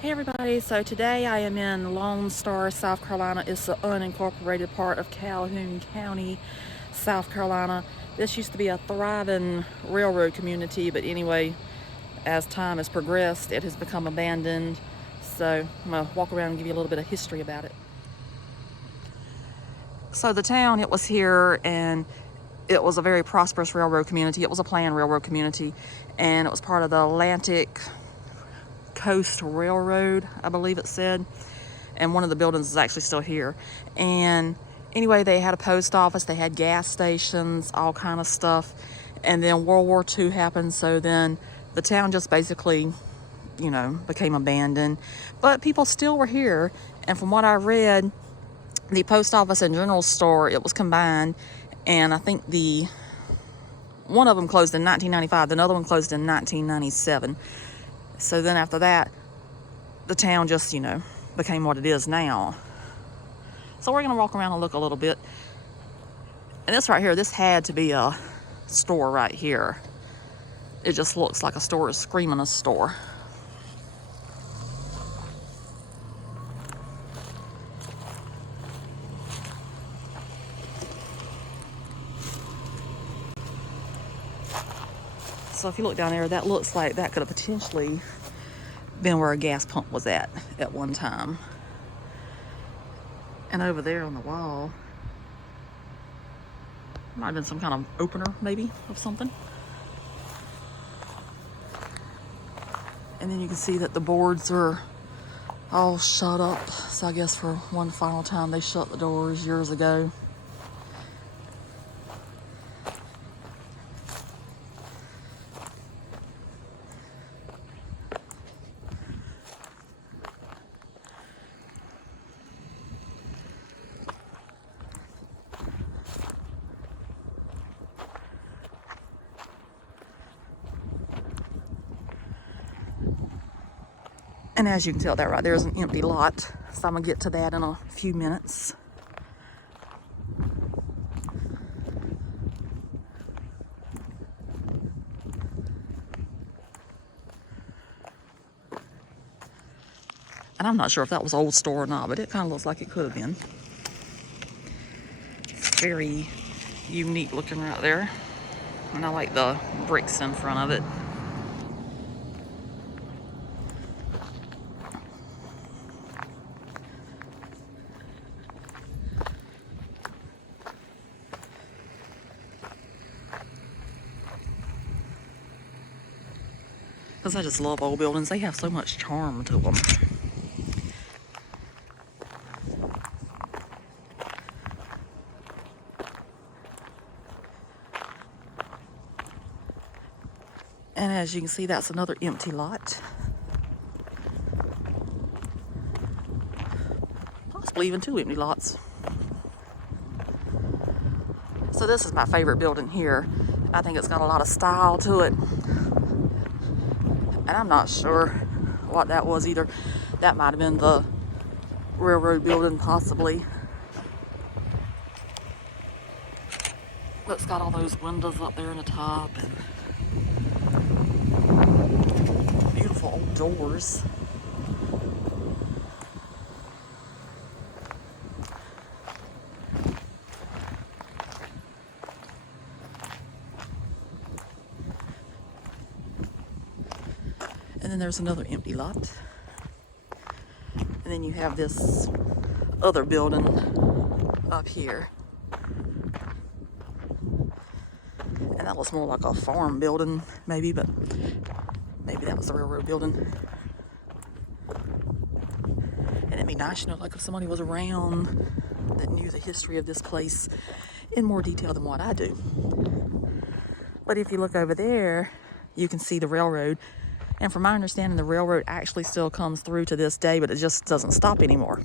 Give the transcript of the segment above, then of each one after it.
Hey everybody, so today I am in Lone Star, South Carolina. It's the unincorporated part of Calhoun County, South Carolina. This used to be a thriving railroad community, but anyway, as time has progressed, it has become abandoned. So I'm going to walk around and give you a little bit of history about it. So the town, it was here, and it was a very prosperous railroad community. It was a planned railroad community, and it was part of the Atlantic Coast Railroad, I believe it said, and one of the buildings is actually still here. And anyway, they had a post office, they had gas stations, all kind of stuff. And then World War II happened, so then the town just basically, became abandoned. But people still were here, and from what I read, the post office and general store, it was combined, and I think one of them closed in 1995, the other one closed in 1997. So then after that, the town just, became what it is now. So we're going to walk around and look a little bit. And this right here, this had to be a store right here. It just looks like a store. It's screaming a store. So if you look down there, that looks like that could have potentially been where a gas pump was at one time. And over there on the wall, might have been some kind of opener, maybe, of something. And then you can see that the boards are all shut up. So I guess for one final time, they shut the doors years ago. And as you can tell, that right there is an empty lot. So I'm going to get to that in a few minutes. And I'm not sure if that was old store or not, but it kind of looks like it could have been. It's very unique looking right there. And I like the bricks in front of it. Because I just love old buildings. They have so much charm to them. And as you can see, that's another empty lot. Possibly even two empty lots. So this is my favorite building here. I think it's got a lot of style to it. And I'm not sure what that was either. That might have been the railroad building, possibly. But it's got all those windows up there in the top and beautiful old doors. And then there's another empty lot. And then you have this other building up here. And that looks more like a farm building, maybe, but maybe that was the railroad building. And it'd be nice, like if somebody was around that knew the history of this place in more detail than what I do. But if you look over there, you can see the railroad. And from my understanding, the railroad actually still comes through to this day, but it just doesn't stop anymore.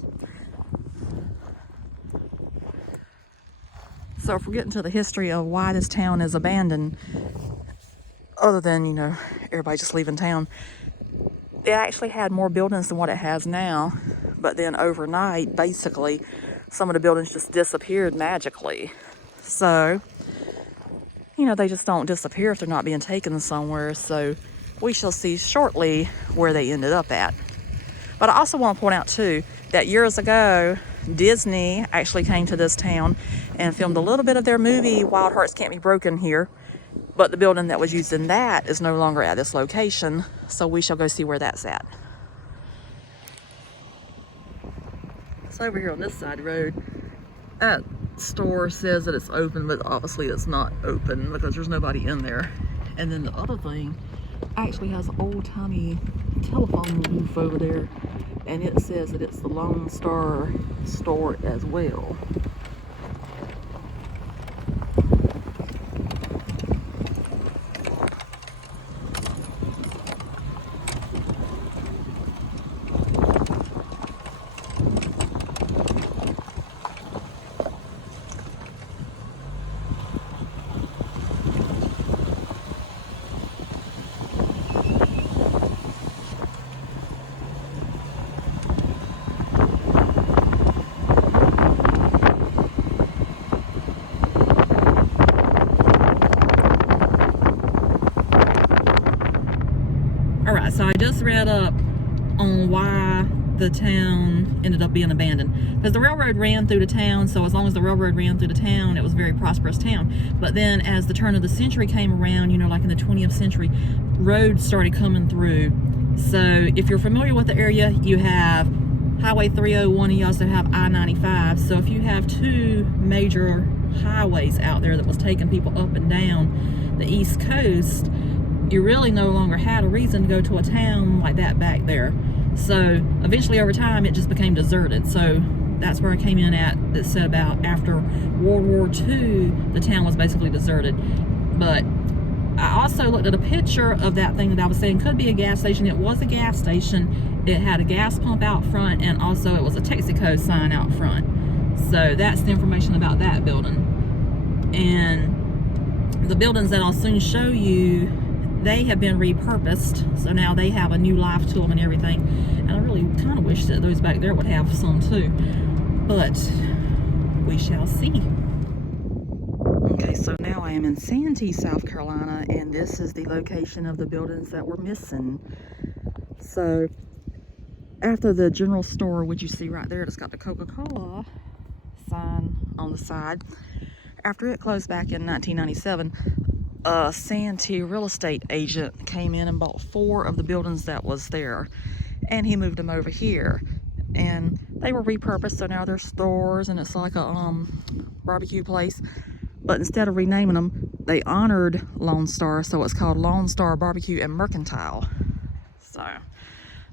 So if we're getting to the history of why this town is abandoned, other than, everybody just leaving town, it actually had more buildings than what it has now. But then overnight, basically, some of the buildings just disappeared magically. So, they just don't disappear if they're not being taken somewhere. So we shall see shortly where they ended up at. But I also want to point out too that years ago, Disney actually came to this town and filmed a little bit of their movie Wild Hearts Can't Be Broken here. But the building that was used in that is no longer at this location, so we shall go see where that's at. So over here on this side of the road, that store says that it's open, but obviously it's not open because there's nobody in there. And then the other thing actually has an old-timey telephone booth over there, and it says that it's the Lone Star store as well. Alright, so I just read up on why the town ended up being abandoned. Because the railroad ran through the town, so as long as the railroad ran through the town, it was a very prosperous town. But then as the turn of the century came around, you know, like in the 20th century, roads started coming through. So if you're familiar with the area, you have Highway 301 and you also have I-95. So if you have two major highways out there that was taking people up and down the East Coast, you really no longer had a reason to go to a town like that back there. So eventually over time it just became deserted. So that's where I came in at that said about after World War II the town was basically deserted. But I also looked at a picture of that thing that I was saying could be a gas station. It was a gas station. It had a gas pump out front, and also it was a Texaco sign out front. So that's the information about that building. And the buildings that I'll soon show you, they have been repurposed, so now they have a new life to them and everything. And I really kind of wish that those back there would have some too, but we shall see. Okay, so now I am in Santee, South Carolina, and this is the location of the buildings that were missing. So after the general store, which you see right there, it's got the Coca-Cola sign on the side. After it closed back in 1997, a Santee real estate agent came in and bought 4 of the buildings that was there, and he moved them over here, and they were repurposed, so now they're stores, and it's like a barbecue place. But instead of renaming them, they honored Lone Star, so it's called Lone Star Barbecue and Mercantile. So I'm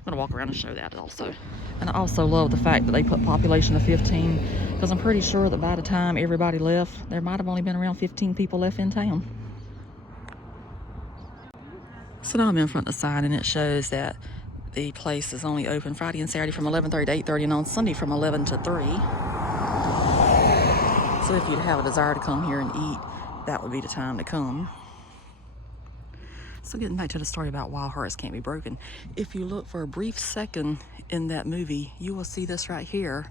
gonna walk around and show that also. And I also love the fact that they put population of 15, because I'm pretty sure that by the time everybody left, there might have only been around 15 people left in town. So now I'm in front of the sign, and it shows that the place is only open Friday and Saturday from 11:30 to 8:30, and on Sunday from 11 to 3. So if you'd have a desire to come here and eat, that would be the time to come. So getting back to the story about Wild Hearts Can't Be Broken, if you look for a brief second in that movie, you will see this right here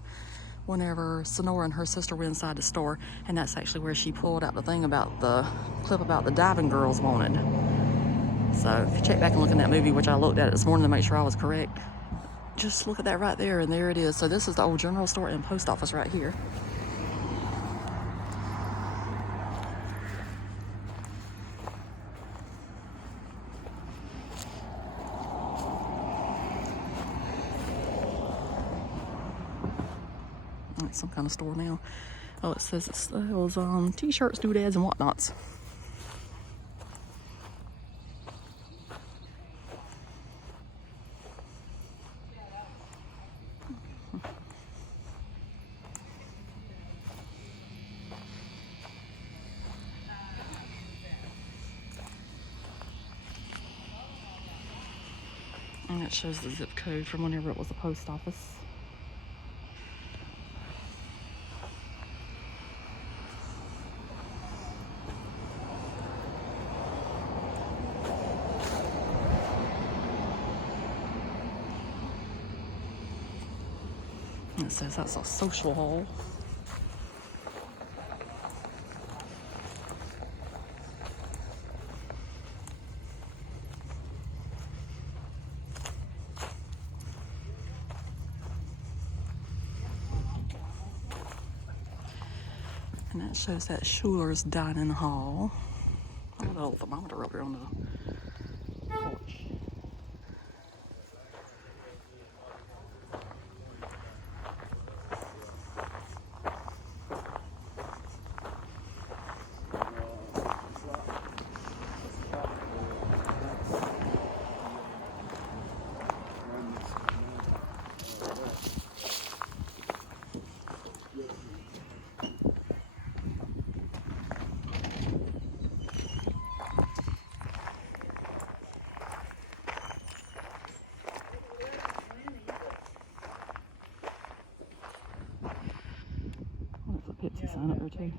whenever Sonora and her sister were inside the store, and that's actually where she pulled out the thing about the clip about the diving girls wanted. So if you check back and look in that movie, which I looked at this morning to make sure I was correct, just look at that right there, and there it is. So this is the old general store and post office right here. It's some kind of store now. Oh, it says it sells t-shirts, doodads, and whatnots. And it shows the zip code from whenever it was a post office. And it says that's a social hall. And that shows that Schuler's dining hall. Oh, the old thermometer over there on the porch. There's a Pepsi sign up there too.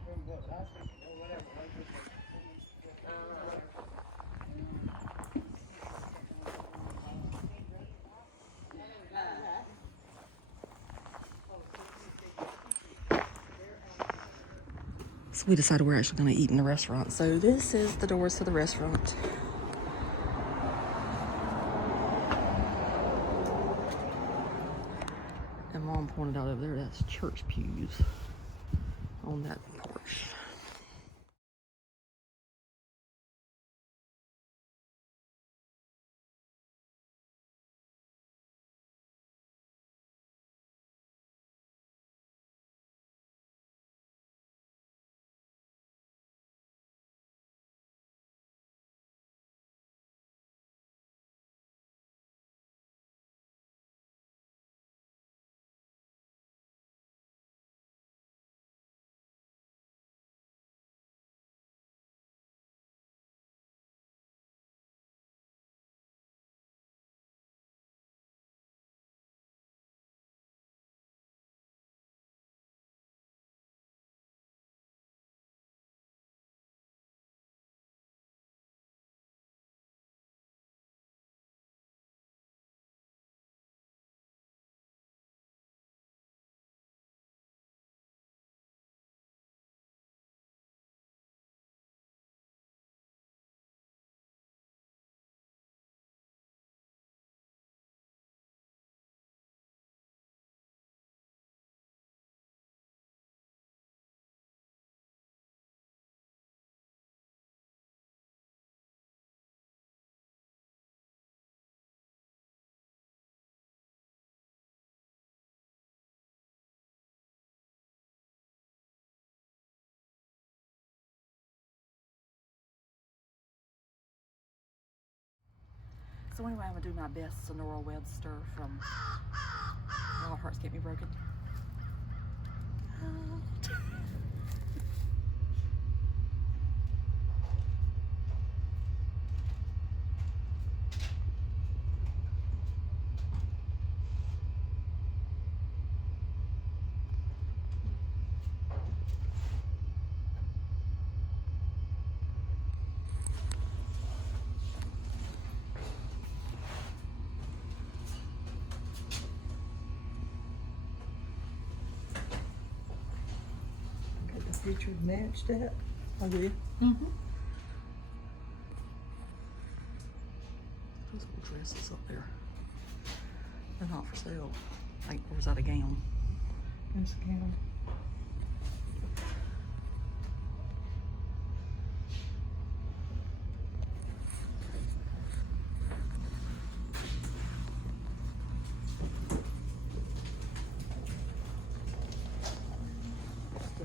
So we decided we're actually going to eat in the restaurant. So this is the doors to the restaurant. And Mom pointed out over there, that's church pews on that porch. So anyway, I'm gonna do my best Sonora Webster from All Hearts Can't Be Broken. Picture matched that. Oh, do you? Mm-hmm. Those little dresses up there. They're not for sale. Like, or was that a gown? That's a gown.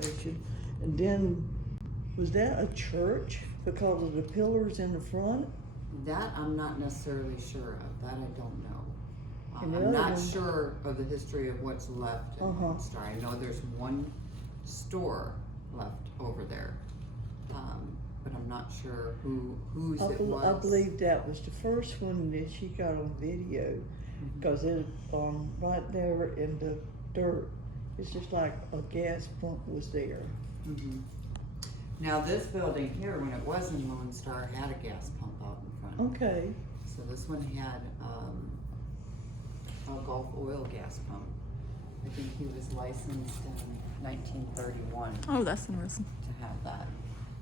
Station. And then, was that a church because of the pillars in the front? That I'm not necessarily sure of. That I don't know. And the I'm other not one- sure of the history of what's left in Lone Star. I know there's one store left over there, but I'm not sure whose it was. I believe that was the first one that she got on video, because it's right there in the dirt. It's just like a gas pump was there. Mhm. Now this building here, when it was in Lone Star, had a gas pump out in front. Okay. So this one had a Gulf oil gas pump. I think he was licensed in 1931 Oh, that's interesting. to have that.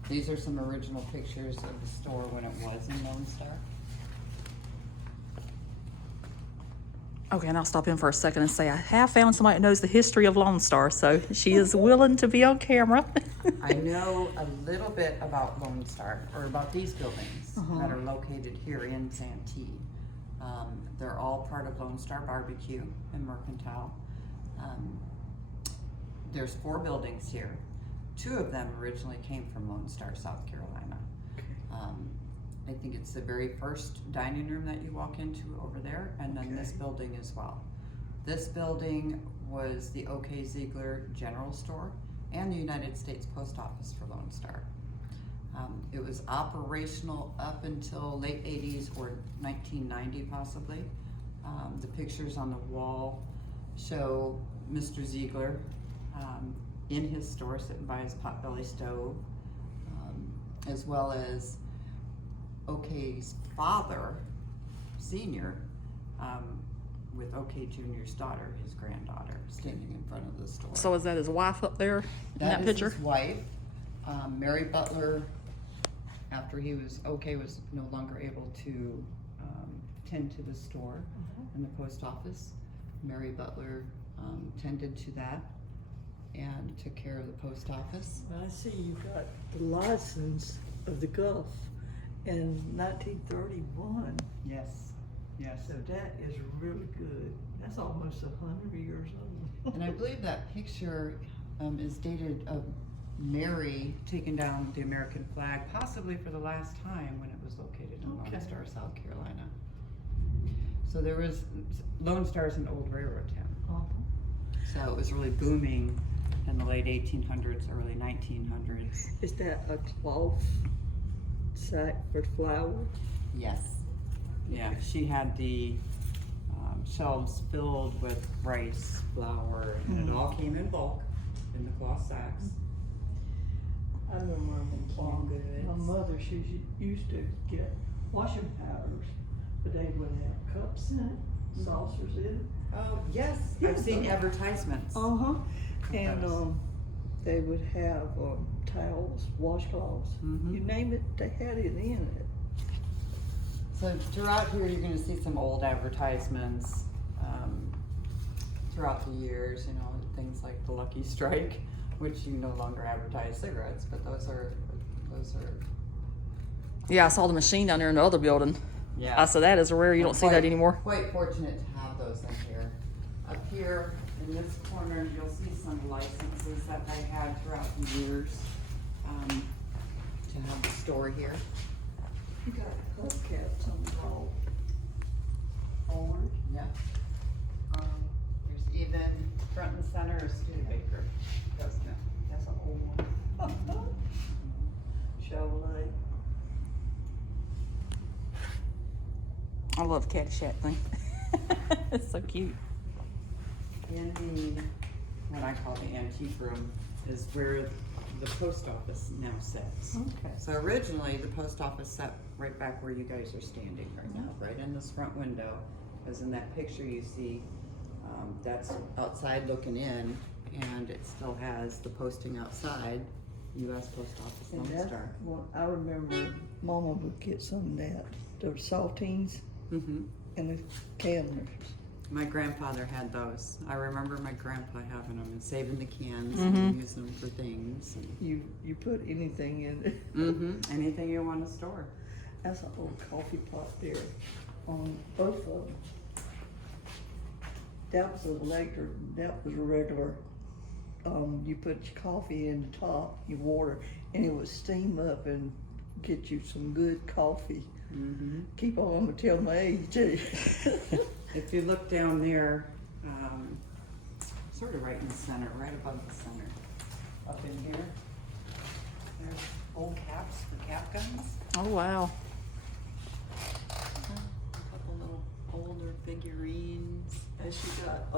These are some original pictures of the store when it was in Lone Star. Okay, and I'll stop in for a second and say I have found somebody that knows the history of Lone Star, so she is willing to be on camera. I know a little bit about Lone Star, or about these buildings that are located here in Santee. They're all part of Lone Star Barbecue in Mercantile. There's 4 buildings here. 2 of them originally came from Lone Star, South Carolina. I think it's the very first dining room that you walk into over there, and then this building as well. This building was the O.K. Ziegler General Store and the United States Post Office for Lone Star. It was operational up until late 80s or 1990 possibly. The pictures on the wall show Mr. Ziegler in his store sitting by his potbelly stove, as well as O.K.'s father, senior, with O.K. Jr.'s daughter, his granddaughter, standing in front of the store. So is that his wife up there in that That picture? is his wife. Mary Butler, after O.K. was no longer able to tend to the store and the post office, Mary Butler tended to that and took care of the post office. I see you got the license of the Gulf in 1931. Yes, yes. So that is really good. That's almost 100 years old. And I believe that picture is dated of Mary taking down the American flag, possibly for the last time when it was located in Lone Star, South Carolina. So there was, Lone Star is an old railroad town. So it was really booming in the late 1800s, early 1900s. Is that a cloth sack for flour? Yes. Yeah, she had the shelves filled with rice, flour, and it all came in bulk in the cloth sacks. I remember my mother, she used to get washing powders, but they would have cups in it, saucers in it. Oh, yes, I've seen advertisements. And they would have towels, washcloths, you name it, they had it in it. So throughout here, you're gonna see some old advertisements throughout the years, you know, things like the Lucky Strike, which you no longer advertise cigarettes, but those are, Yeah, I saw the machine down there in the other building. yeah. I said that is rare. You don't see that anymore. Quite fortunate to have those in here. Up here in this corner, you'll see some licenses that they had throughout the years to have the store here. You got hubcaps on the wall. Forward, yeah. There's even front and center a Studebaker, doesn't it? That's an old one. Chevrolet. I love the Caddyshack thing. It's so cute. In the, what I call the antique room, is where the post office now sits. Okay. So originally, the post office sat right back where you guys are standing right now, right in this front window. As in that picture you see, that's outside looking in, and it still has the posting outside, U.S. Post Office, And Lone that's Star. what I remember Mama would get some of that. The saltines Mm-hmm. and the canners. My grandfather had those. I remember my grandpa having them and saving the cans and using them for things. You put anything in it. Anything you want to store. That's an old coffee pot there on both of them. That was a regular, you put your coffee in the top, you water, and it would steam up and get you some good coffee. Keep on, I'm gonna tell my age too. If you look down there, sort of right in the center, right above the center, up in here, there's old caps for cap guns. Oh, wow. A couple little older figurines. And she got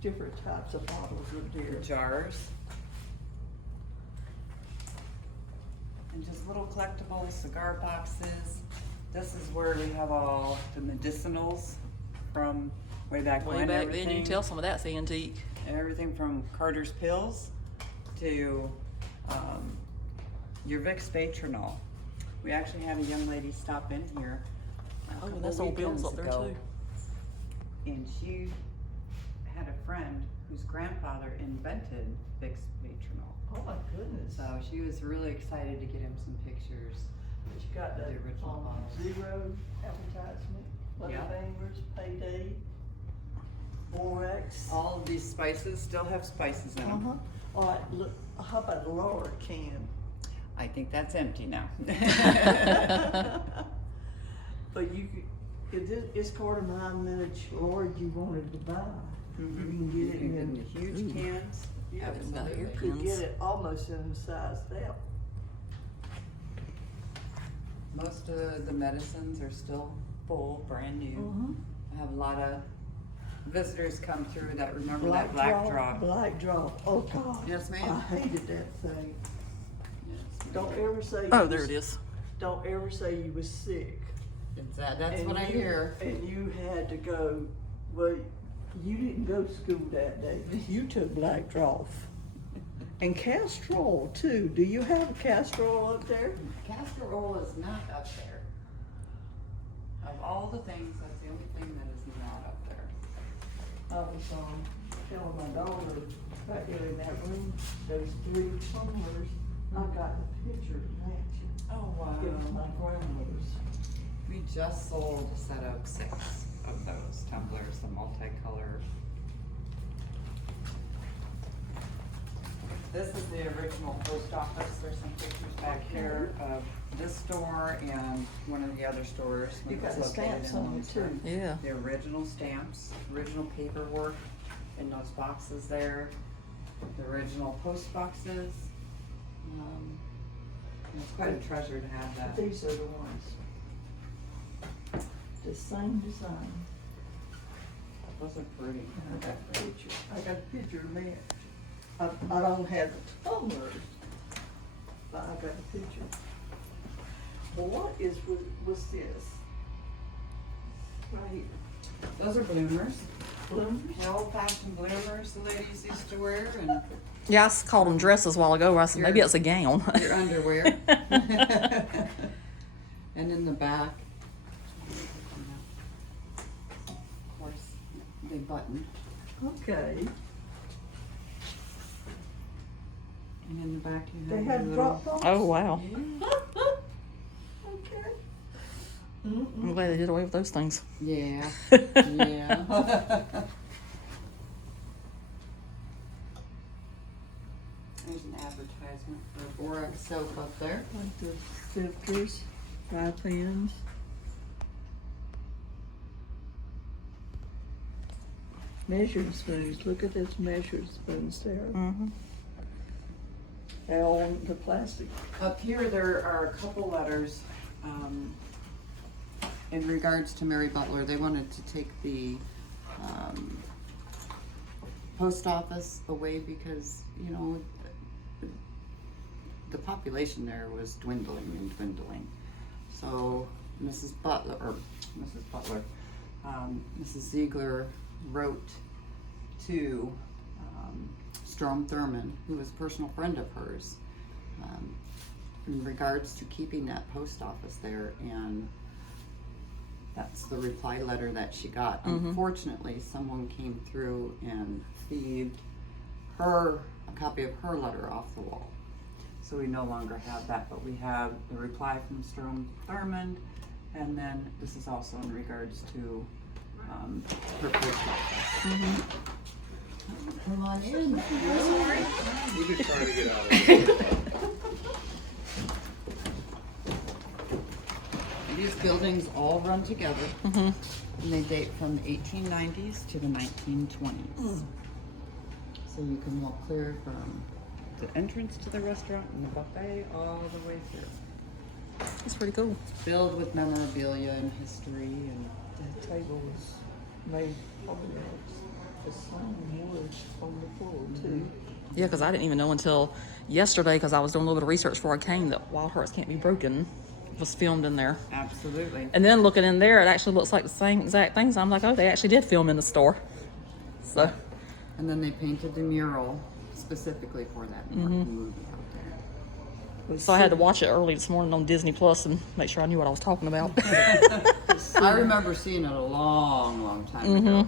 different types of bottles in there. Jars. And just little collectibles, cigar boxes. This is where we have all the medicinals from way back when. Way back then, you everything- can tell some of that's antique. Everything from Carter's pills to your Vicks Vatronol. We actually had a young lady stop in here. a Oh, couple that's old Bill's weekends up there ago, too. And she had a friend whose grandfather invented fixed matronal. Oh my goodness. So she was really excited to get him some pictures. But you got The the original bottles. Zero advertisement, Yeah. Butterfingers, Payday, Borax. All of these spices still have spices in them. All right, look, how about Laura can? I think that's empty now. But you could, it's part of my minute Lord you wanted to buy. You can You get it can get in, the huge cans. yeah, Absolutely. you could get it almost in the size out. Most of the medicines are still full, brand new. I have a lot of visitors come through that remember that black drop. Black drop, oh God. Yes, I ma'am. hated that thing. Yes, Don't ever say. Oh, you there was- it is. Don't ever say you was sick. That's And what I you- hear. And you had to go, well, you didn't go to school that day. You took black drop. And Castrol too. Do you have a Castrol up there? Castor oil is not up there. Of all the things, that's the only thing that is not up there. I was telling my daughter back there in that room, those 3 tumblers, I got the picture matching. Oh, Given my grandmother's. We just sold a set of 6 of those tumblers, the multicolor. This is the original post office. There's some pictures back here of this store and one of the other stores. You when it got was the located stamps in on Lone it Star. too. Yeah. The original stamps, original paperwork in those boxes there, the original post boxes. It's quite a treasure to have that. These are the ones. The same design. Those are pretty. I got a picture. I got a picture of me. I don't have the tumblers, but I got a picture. Well, what's this? Right here. Those are bloomers. Bloomers? The old fashioned bloomers the ladies used to wear and Yeah, I called them dresses a while ago. I said maybe it's a gown. your underwear. And in the back, of course, they button. Okay. And in the back you They have had your drop little. box? Oh wow. Okay. I'm glad they did away with those things. Yeah. Yeah. There's an advertisement for Borax soap up there. Like the sifters, dry pens. Measuring spoons. Look at those measuring spoons there. Mm-hmm. They all want the plastic. Up here, there are a couple letters in regards to Mary Butler. They wanted to take the post office away because, you know, the population there was dwindling and dwindling. So Mrs. Ziegler wrote to Strom Thurmond, who was a personal friend of hers, in regards to keeping that post office there, and that's the reply letter that she got. Unfortunately, someone came through and thieved a copy of her letter off the wall. So we no longer have that, but we have the reply from Strom Thurmond, and then this is also in regards to her post office. Come on in. We're just trying to get out of here. These buildings all run together, and they date from the 1890s to the 1920s. So you can walk clear from the entrance to the restaurant and the buffet all the way through. That's pretty cool. Filled with memorabilia and history, and That table was made probably the same wood on the floor too. Yeah, because I didn't even know until yesterday, because I was doing a little bit of research before I came, that Wild Hearts Can't Be Broken was filmed in there. absolutely. And then looking in there, it actually looks like the same exact things. I'm like, oh, they actually did film in the store. So, And then they painted the mural specifically for that movie out there. so I had to watch it early this morning on Disney Plus and make sure I knew what I was talking about. I remember seeing it a long, long time ago.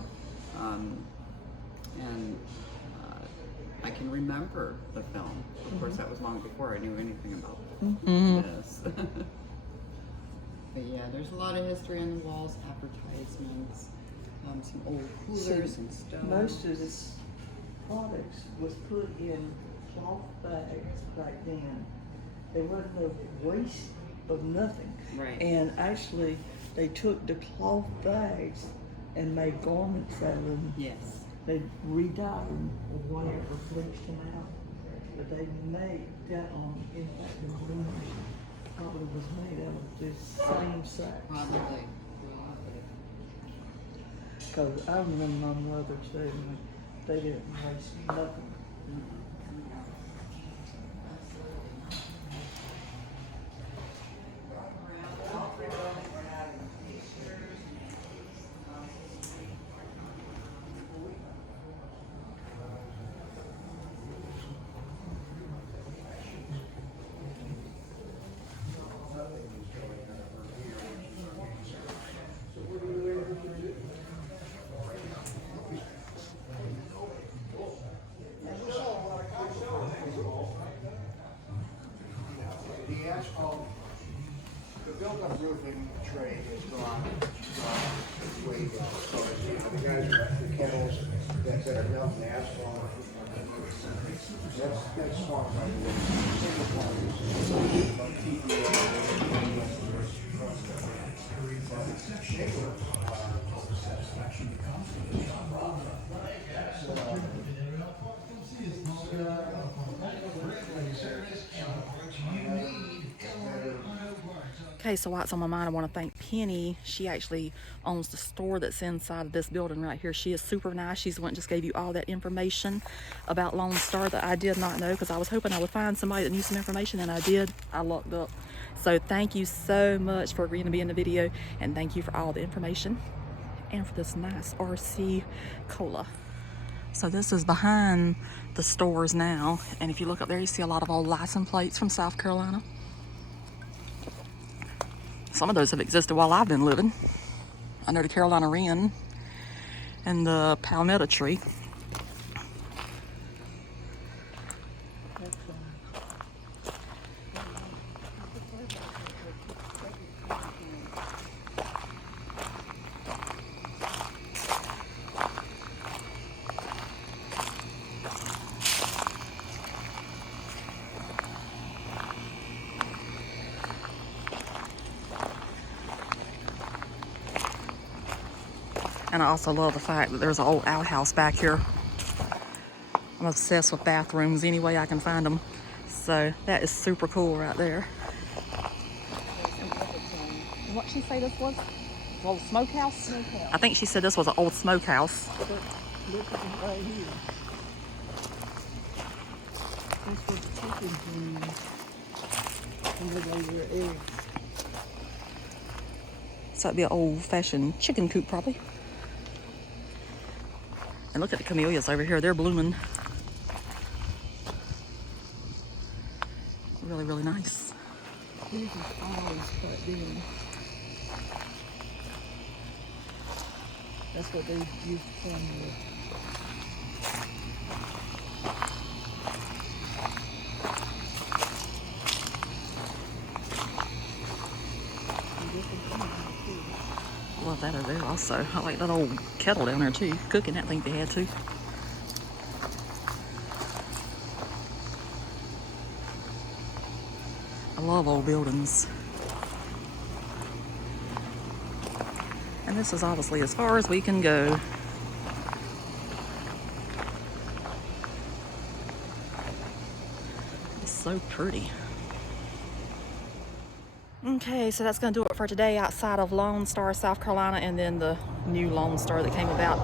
And I can remember the film. Of course, that was long before I knew anything about this. But yeah, there's a lot of history on the walls, advertisements, some old coolers and stoves. Most of this products was put in cloth bags back then. There wasn't no waste of nothing. Right. And actually, they took the cloth bags and made garments out of them. Yes. They redyed them or whatever, bleached them out. But they made that in fact, the bloom probably was made out of this same sack. Probably. Because I remember my mother saying they didn't waste nothing. The asphalt, the built-up roofing tray is gone way down. So the guys, the kettles that are melting asphalt, that's swamp right Okay, so what's on my mind, I want to thank Penny. She actually owns the store that's inside of this building right here. She is super nice. She's the one that just gave you all that information about Lone Star that I did not know, because I was hoping I would find somebody that knew some information, and I did. I lucked up. So thank you so much for agreeing to be in the video, and thank you for all the information and for this nice RC cola. So this is behind the stores now, and if you look up there, you see a lot of old license plates from South Carolina. Some of those have existed while I've been living. I know the Carolina wren and the palmetto tree. And I also love the fact that there's an old outhouse back here. I'm obsessed with bathrooms any way I can find them. So that is super cool right there. What she say this was? An old smokehouse? I think she said this was an old smokehouse. Look at it right here. That's what the chickens use. They lay their eggs. So it'd be an old-fashioned chicken coop probably. And look at the camellias over here. They're blooming. Really, really nice. These is always cut in. That's what they used to farm with. Love that over there also. I like that old kettle down there too. Cooking that thing they had to. I love old buildings. And this is obviously as far as we can go. It's so pretty. Okay, so that's going to do it for today outside of Lone Star, South Carolina, and then the new Lone Star that came about.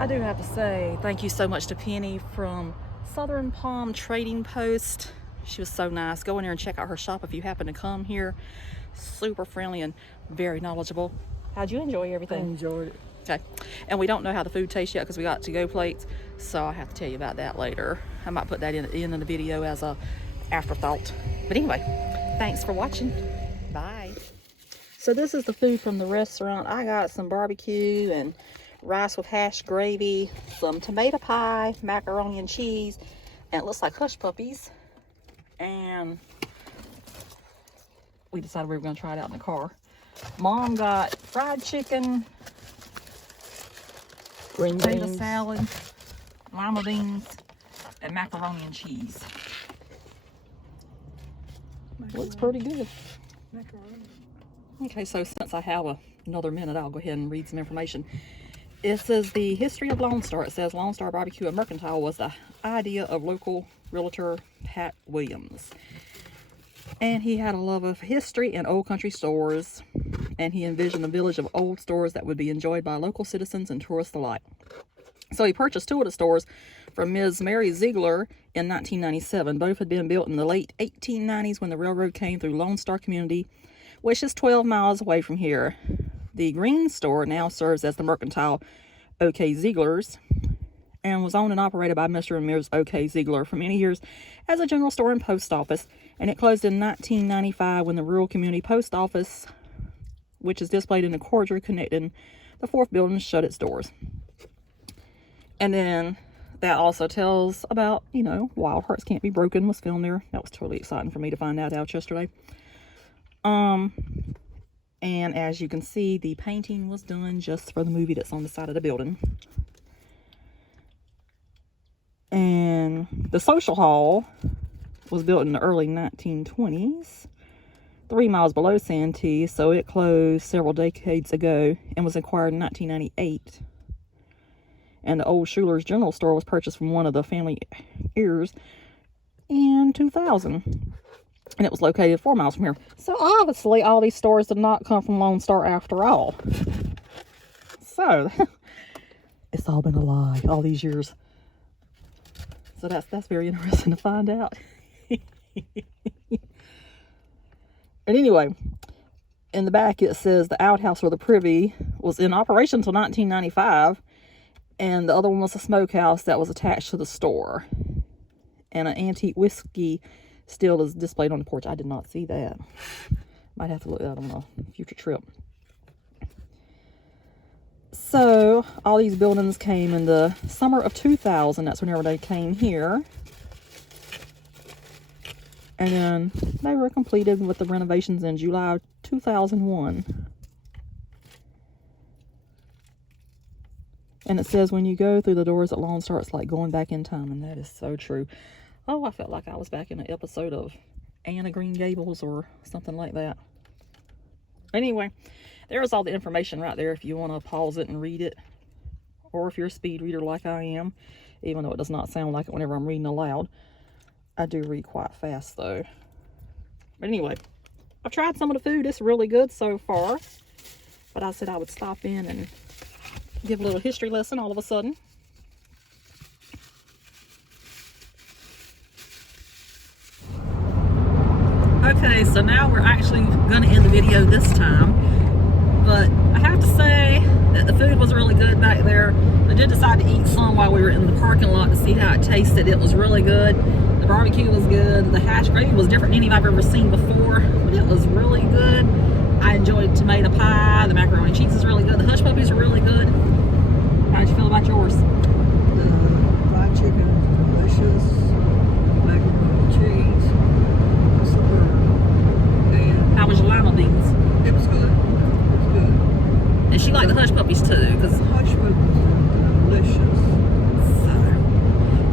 I do have to say thank you so much to Penny from Southern Palm Trading Post. She was so nice. Go in there and check out her shop if you happen to come here. Super friendly and very knowledgeable. How'd you enjoy everything? I enjoyed it. Okay, and we don't know how the food tastes yet because we got to-go plates, so I'll have to tell you about that later. I might put that in at the end of the video as a afterthought. But anyway, thanks for watching. Bye. So this is the food from the restaurant. I got some barbecue and rice with hash gravy, some tomato pie, macaroni and cheese, and it looks like hush puppies. And we decided we were going to try it out in the car. Mom got fried chicken, Green potato beans. salad, lima beans, and macaroni and cheese. Looks pretty good. Okay, so since I have another minute, I'll go ahead and read some information. It says the history of Lone Star. It says Lone Star Barbecue and Mercantile was the idea of local realtor Pat Williams. And he had a love of history and old country stores. And he envisioned a village of old stores that would be enjoyed by local citizens and tourists alike. So he purchased 2 of the stores from Ms. Mary Ziegler in 1997. Both had been built in the late 1890s when the railroad came through Lone Star community, which is 12 miles away from here. The Green store now serves as the Mercantile O.K. Ziegler's and was owned and operated by Mr. and Ms. O.K. Ziegler for many years as a general store and post office, and it closed in 1995 when the rural community post office, which is displayed in the corridor connecting the 4th building, shut its doors. And then that also tells about, you know, Wild Hearts Can't Be Broken was filmed there. That was totally exciting for me to find out yesterday. And as you can see, the painting was done just for the movie that's on the side of the building. And the social hall was built in the early 1920s, 3 miles below Santee, so it closed several decades ago and was acquired in 1998. And the old Schuler's General Store was purchased from one of the family heirs in 2000. And it was located 4 miles from here. So obviously all these stores did not come from Lone Star after all. So it's all been a lie all these years. So that's very interesting to find out. And anyway, in the back it says the outhouse or the privy was in operation until 1995. And the other one was a smokehouse that was attached to the store. And an antique whiskey still is displayed on the porch. I did not see that. Might have to look at that on a future trip. So, all these buildings came in the summer of 2000. That's whenever they came here. And then they were completed with the renovations in July of 2001. And it says when you go through the doors at Lone Star, it's like going back in time. And that is so true. Oh, I felt like I was back in an episode of Anne of Green Gables or something like that. Anyway, there's all the information right there if you want to pause it and read it. Or if you're a speed reader like I am, even though it does not sound like it whenever I'm reading aloud. I do read quite fast though. But anyway, I've tried some of the food. It's really good so far. But I said I would stop in and give a little history lesson all of a sudden. Okay, so now we're actually going to end the video this time. But I have to say that the food was really good back there. I did decide to eat some while we were in the parking lot to see how it tasted. It was really good. The barbecue was good. The hash gravy was different than any I've ever seen before, but it was really good. I enjoyed tomato pie. The macaroni and cheese is really good. The hush puppies are really good. How did you feel about yours? The fried chicken is delicious. Macaroni and cheese. How was your lima beans? It was good. It was good. And she liked the hush puppies too, because Hush puppies are delicious.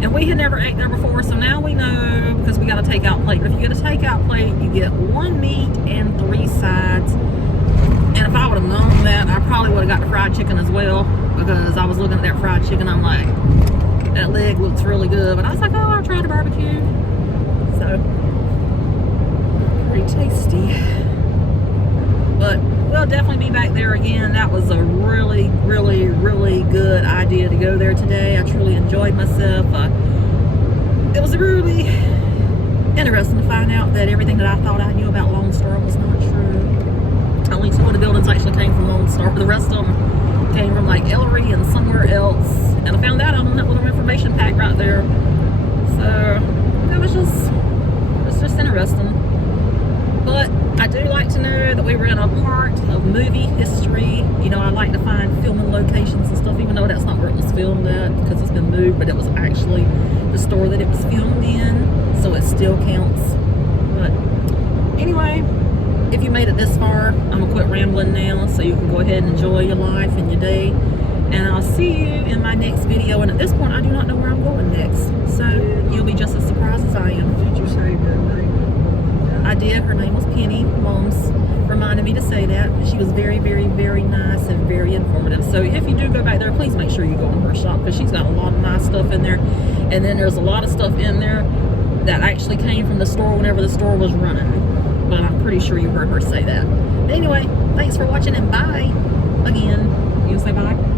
and we had never ate there before, so now we know because we got a takeout plate. But if you get a takeout plate, you get 1 meat and 3 sides. And if I would have known that, I probably would have got the fried chicken as well, because I was looking at that fried chicken. I'm like, that leg looks really good. But I was like, oh, I'll try the barbecue. So pretty tasty. But we'll definitely be back there again. That was a really, really, really good idea to go there today. I truly enjoyed myself. It was really interesting to find out that everything that I thought I knew about Lone Star was not true. Only 2 of the buildings actually came from Lone Star. The rest of them came from like Ellery and somewhere else. And I found out on that little information pack right there. So it was just interesting. But I do like to know that we were in a part of movie history. You know, I like to find filming locations and stuff, was filmed at because it's been moved, but it was actually the store that it was filmed in, so it still counts. But anyway, if you made it this far, I'm gonna quit rambling now so you can go ahead and enjoy your life and your day. And I'll see you in my next video. And at this point, I do not know where I'm going next, so you'll be just as surprised as I am. Did you say the name? I did. Her name was Penny. Mom's reminded me to say that. She was very, very, very nice and very informative. So if you do go back there, please make sure you go in her shop because she's got a lot of nice stuff in there. And then there's a lot of stuff in there that actually came from the store whenever the store was running. But I'm pretty sure you heard her say that. But anyway, thanks for watching and bye. Again, you say bye?